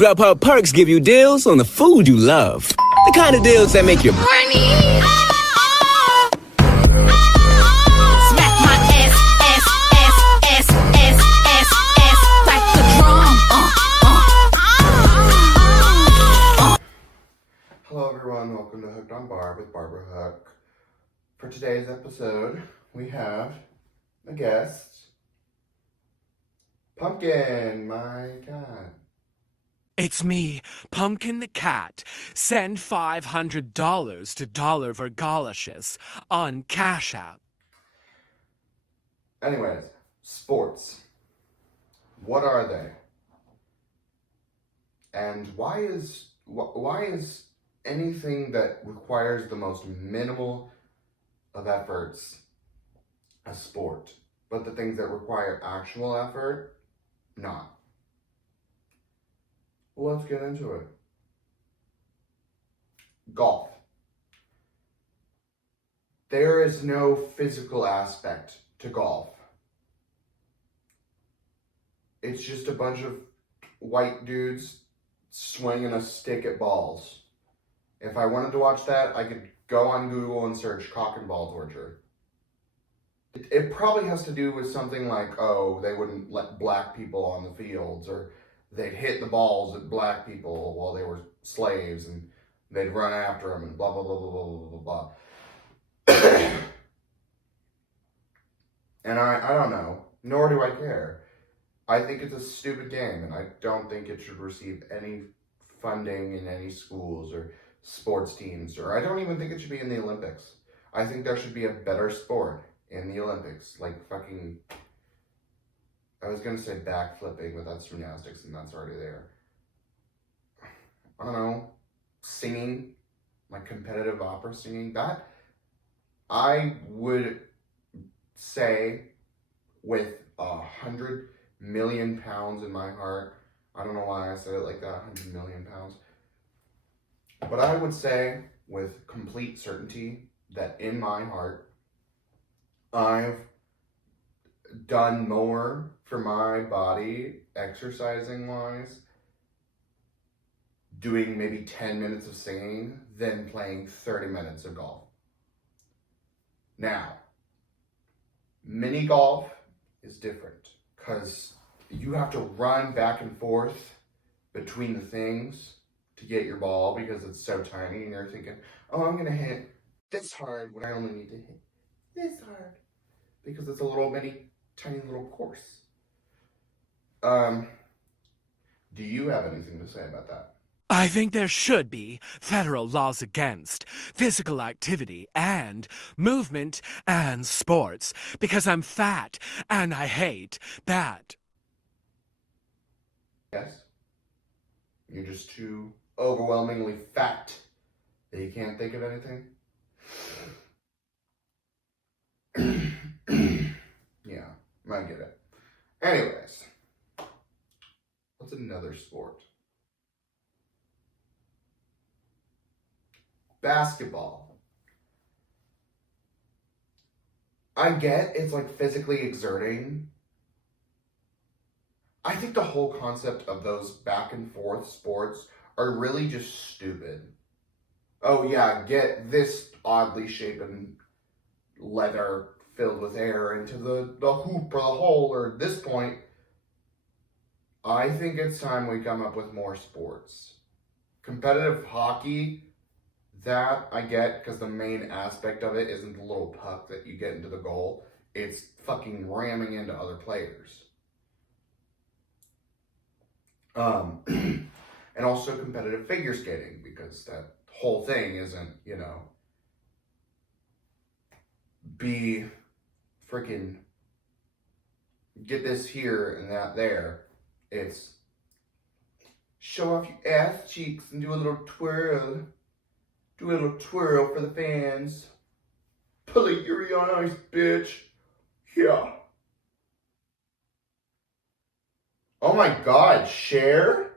Grubhub Perks give you deals on the food you love. The kind of deals that make you horny. Smack my ass, ass, ass, ass, ass, ass, ass, like the drum. Hello everyone, welcome to Hooked on Barb with Barbara Hook. For today's episode, we have a guest, Pumpkin, my cat. It's me, Pumpkin the Cat. Send $500 to Dollar Vergalicious on Cash App. Anyways, sports. What are they? And why is anything that requires the most minimal of efforts a sport, but the things that require actual effort, not? Well, let's get into it. Golf. There is no physical aspect to golf. It's just a bunch of white dudes swinging a stick at balls. If I wanted to watch that, I could go on Google and search cock and ball torture. It probably has to do with something like, oh, they wouldn't let black people on the fields, or they'd hit the balls at black people while they were slaves, and they'd run after them, and blah, blah, blah, blah, blah, blah, blah, blah. And I don't know, nor do I care. I think it's a stupid game, and I don't think it should receive any funding in any schools or sports teams, or I don't even think it should be in the Olympics. I think there should be a better sport in the Olympics, like fucking, I was gonna say backflipping, but that's gymnastics and that's already there. I don't know, singing, like competitive opera singing, that I would say with 100 million pounds in my heart, I don't know why I said it like that, 100 million pounds, but I would say with complete certainty that in my heart, I've done more for my body, exercising wise, doing maybe 10 minutes of singing than playing 30 minutes of golf. Now, mini golf is different because you have to run back and forth between the things to get your ball because it's so tiny, and you're thinking, oh, I'm gonna hit this hard when I only need to hit this hard because it's a little tiny little course. Do you have anything to say about that? I think there should be federal laws against physical activity and movement and sports because I'm fat and I hate that. Yes? You're just too overwhelmingly fat that you can't think of anything? Yeah, I get it. Anyways, what's another sport? Basketball. I get it's like physically exerting. I think the whole concept of those back and forth sports are really just stupid. Oh yeah, get this oddly shapen leather filled with air into the hoop or the hole, or at this point, I think it's time we come up with more sports. Competitive hockey, that I get, because the main aspect of it isn't the little puck that you get into the goal. It's fucking ramming into other players. And also competitive figure skating, because that whole thing isn't, be freaking get this here and that there. It's show off your ass cheeks and do a little twirl. Do a little twirl for the fans. Pull a Yuri on ice, bitch. Yeah. Oh my god, Cher?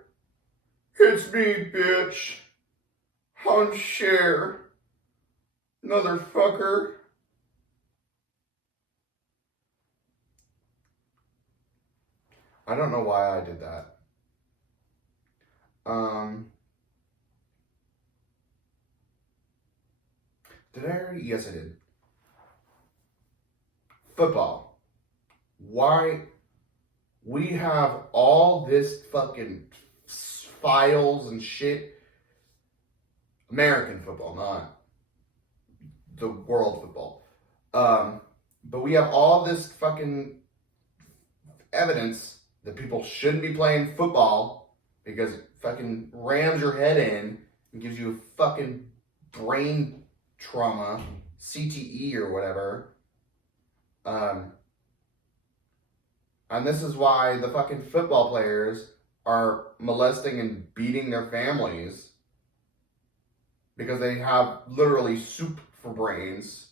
It's me, bitch. I'm Cher. Motherfucker. I don't know why I did that. Did I already? Yes, I did. Football. Why? We have all this fucking files and shit. American football, not the world football. But we have all this fucking evidence that people shouldn't be playing football because it fucking rams your head in and gives you a fucking brain trauma, CTE or whatever. And this is why the fucking football players are molesting and beating their families because they have literally soup for brains.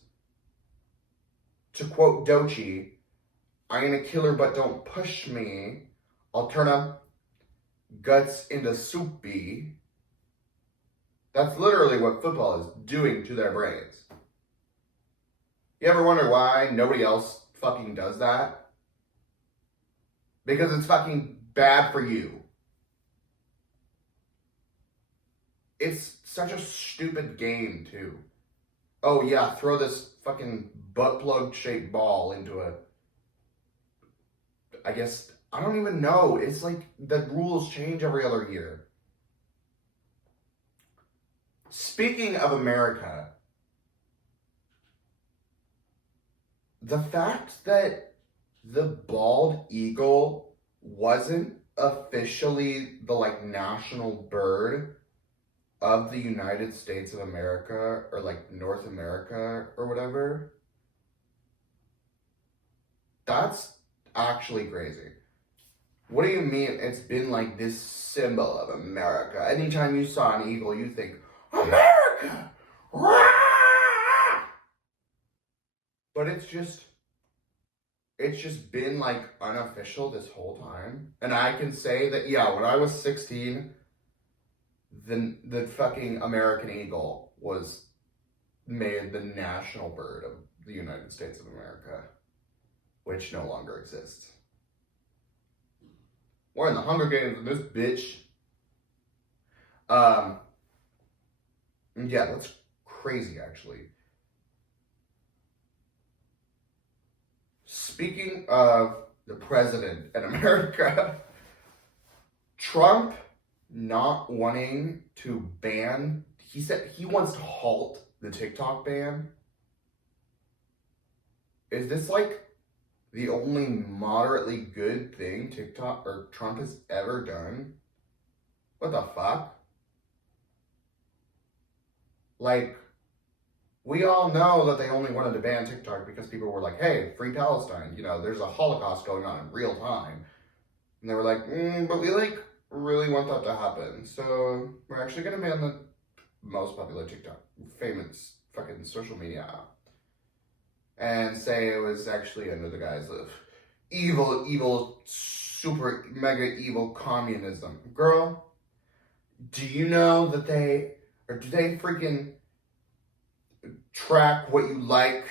To quote Doechii, I'm gonna kill her but don't push me. I'll turn up guts into soupy. That's literally what football is doing to their brains. You ever wonder why nobody else fucking does that? Because it's fucking bad for you. It's such a stupid game, too. Oh, yeah, throw this fucking butt plug shaped ball into a... I guess, I don't even know. It's like the rules change every other year. Speaking of America, the fact that the bald eagle wasn't officially the like national bird of the United States of America or like North America or whatever, that's actually crazy. What do you mean it's been like this symbol of America? Anytime you saw an eagle, you think, America! Rah! But it's just been like unofficial this whole time. And I can say that, yeah, when I was 16, the fucking American eagle was made the national bird of the United States of America, which no longer exists. We're in the Hunger Games with this bitch. Yeah, that's crazy, actually. Speaking of the president in America, Trump not wanting to ban, he said he wants to halt the TikTok ban. Is this like the only moderately good thing TikTok or Trump has ever done? What the fuck? Like, we all know that they only wanted to ban TikTok because people were like, hey, free Palestine. You know, there's a Holocaust going on in real time. And they were like, but we like really want that to happen. So we're actually going to ban the most popular TikTok, famous fucking social media app. And say it was actually under the guise of evil, super mega evil communism. Girl, do you know that do they freaking track what you like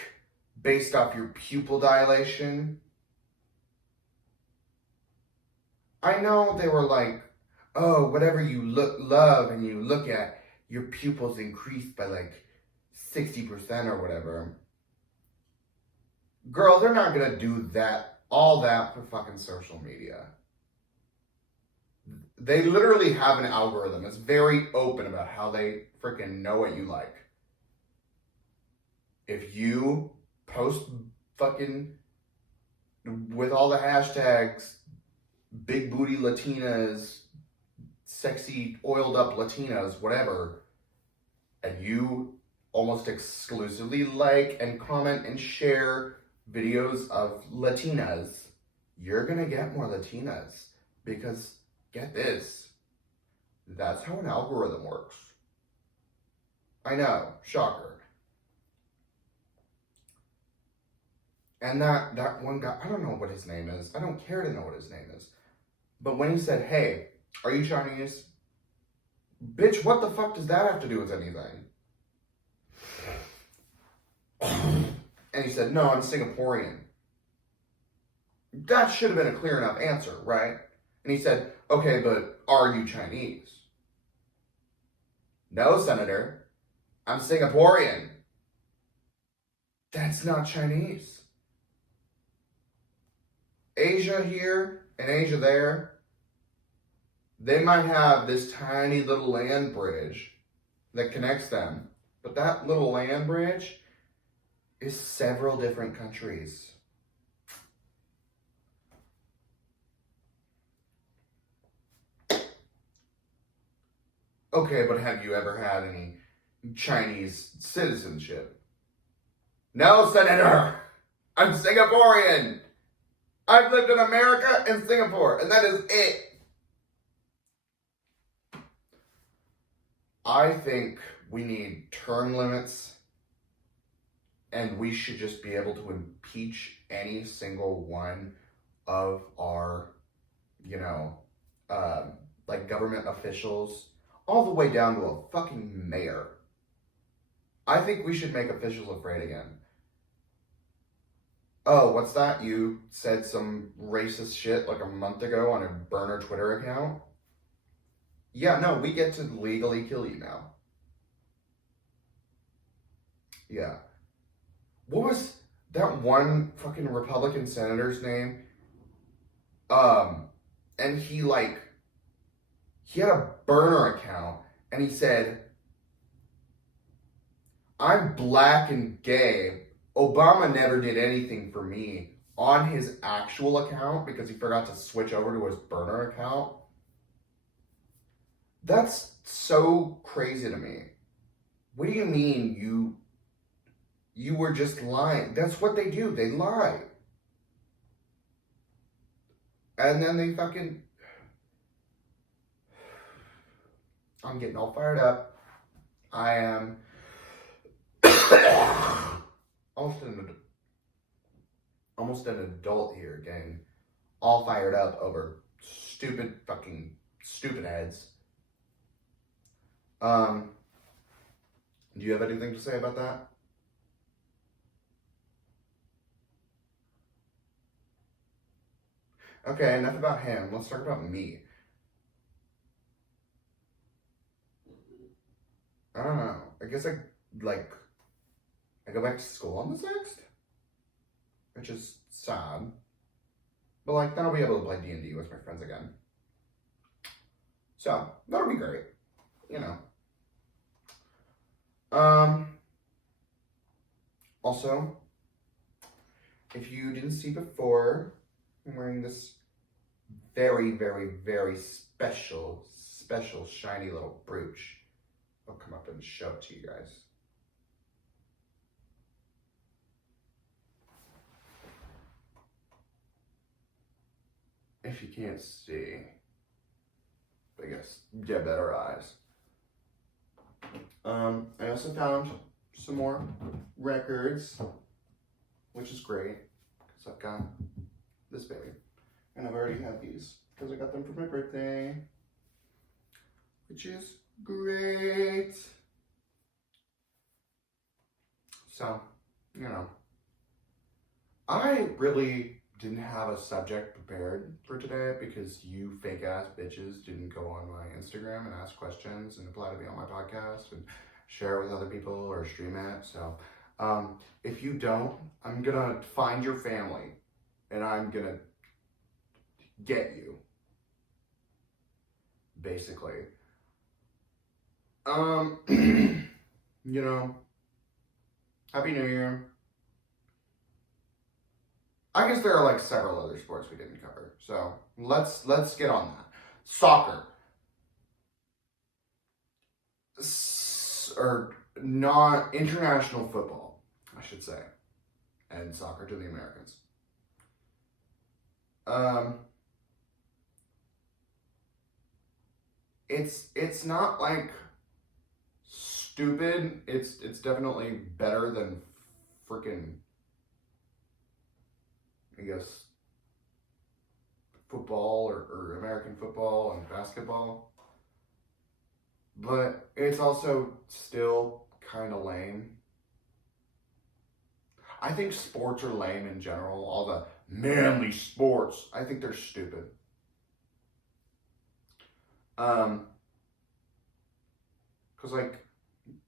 based off your pupil dilation? I know they were like, oh, whatever you love and you look at, your pupils increased by like 60% or whatever. Girl, they're not gonna do all that for fucking social media. They literally have an algorithm. It's very open about how they freaking know what you like. If you post fucking with all the hashtags, big booty Latinas, sexy oiled up Latinas, whatever, and you almost exclusively like and comment and share videos of Latinas, you're gonna get more Latinas. Because, get this, that's how an algorithm works. I know, shocker. And that one guy, I don't know what his name is. I don't care to know what his name is. But when he said, hey, are you Chinese? Bitch, what the fuck does that have to do with anything? And he said, no, I'm Singaporean. That should have been a clear enough answer, right? And he said, okay, but are you Chinese? No, Senator. I'm Singaporean. That's not Chinese. Asia here and Asia there, they might have this tiny little land bridge that connects them. But that little land bridge is several different countries. Okay, but have you ever had any Chinese citizenship? No, Senator! I'm Singaporean! I've lived in America and Singapore, and that is it. I think we need term limits, and we should just be able to impeach any single one of our, like government officials, all the way down to a fucking mayor. I think we should make officials afraid again. Oh, what's that? You said some racist shit like a month ago on a burner Twitter account? Yeah, no, we get to legally kill you now. Yeah. What was that one fucking Republican senator's name? And he had a burner account, and he said, I'm black and gay. Obama never did anything for me on his actual account because he forgot to switch over to his burner account. That's so crazy to me. What do you mean you were just lying? That's what they do. They lie. And then they fucking... I'm getting all fired up. I am almost an adult here, gang. All fired up over stupid heads. Do you have anything to say about that? Okay, enough about him. Let's talk about me. I don't know. I guess I go back to school on the 6th, which is sad. But then I'll be able to play D&D with my friends again. So that'll be great. Also, if you didn't see before, I'm wearing this very, very, very special shiny little brooch. I'll come up and show it to you guys. If you can't see, I guess get better eyes. I also found some more records, which is great because I've got this baby, and I've already had these because I got them for my birthday, which is great. So, I really didn't have a subject prepared for today because you fake ass bitches didn't go on my Instagram and ask questions and apply to be on my podcast and share it with other people or stream it. So if you don't, I'm gonna find your family and I'm gonna get you, basically. Happy New Year. I guess there are several other sports we didn't cover, so let's get on that. Soccer, or not international football, I should say, and soccer to the Americans. It's not stupid. It's definitely better than freaking, I guess, football or American football and basketball. But it's also still kind of lame. I think sports are lame in general. All the manly sports, I think they're stupid. Because, like,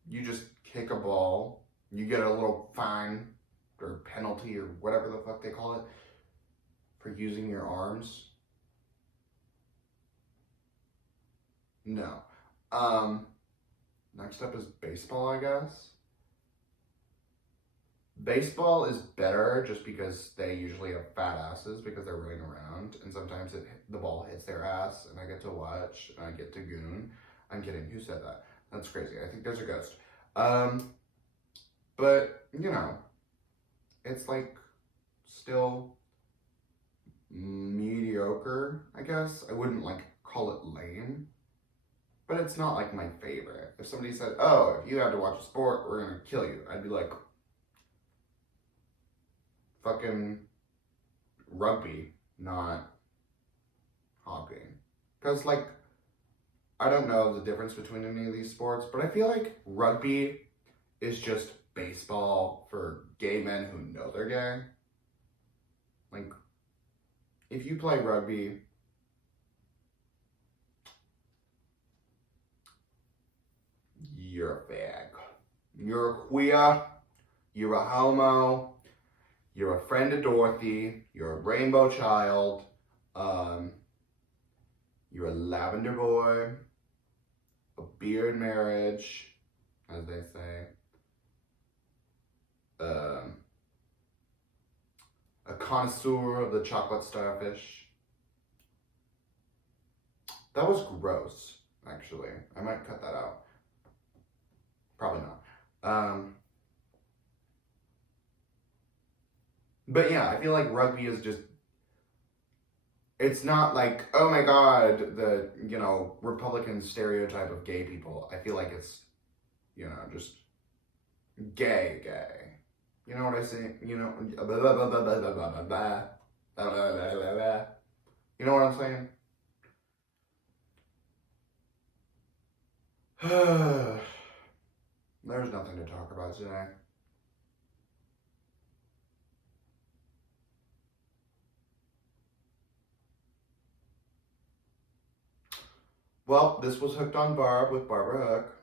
you just kick a ball, you get a little fine or penalty or whatever the fuck they call it for using your arms. No. Next up is baseball, I guess. Baseball is better just because they usually have fat asses because they're running around, and sometimes the ball hits their ass, and I get to watch, and I get to goon. I'm kidding. Who said that? That's crazy. I think there's a ghost. But, you know, it's like still mediocre, I guess. I wouldn't like call it lame, but it's not like my favorite. If somebody said, oh, if you had to watch a sport, we're gonna kill you, I'd be like, fucking rugby, not hockey. Because, like, I don't know the difference between any of these sports, but I feel like rugby is just baseball for gay men who know they're gay. Like, if you play rugby, you're a fag. You're a queer, you're a homo, you're a friend of Dorothy, you're a rainbow child, you're a lavender boy, a beard marriage, as they say, a connoisseur of the chocolate starfish. That was gross, actually. I might cut that out. Probably not. But yeah, I feel like rugby is just, it's not like, oh my god, the, you know, Republican stereotype of gay people. I feel like it's, you know, just gay. You know what I say? You know, you know what I'm saying? There's nothing to talk about today. Well, this was Hooked on Barb with Barbara Hook.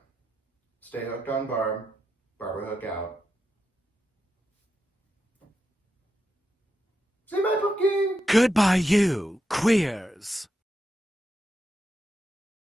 Stay hooked on Barb. Barbara Hook out. Say bye, pumpkin! Goodbye, you queers.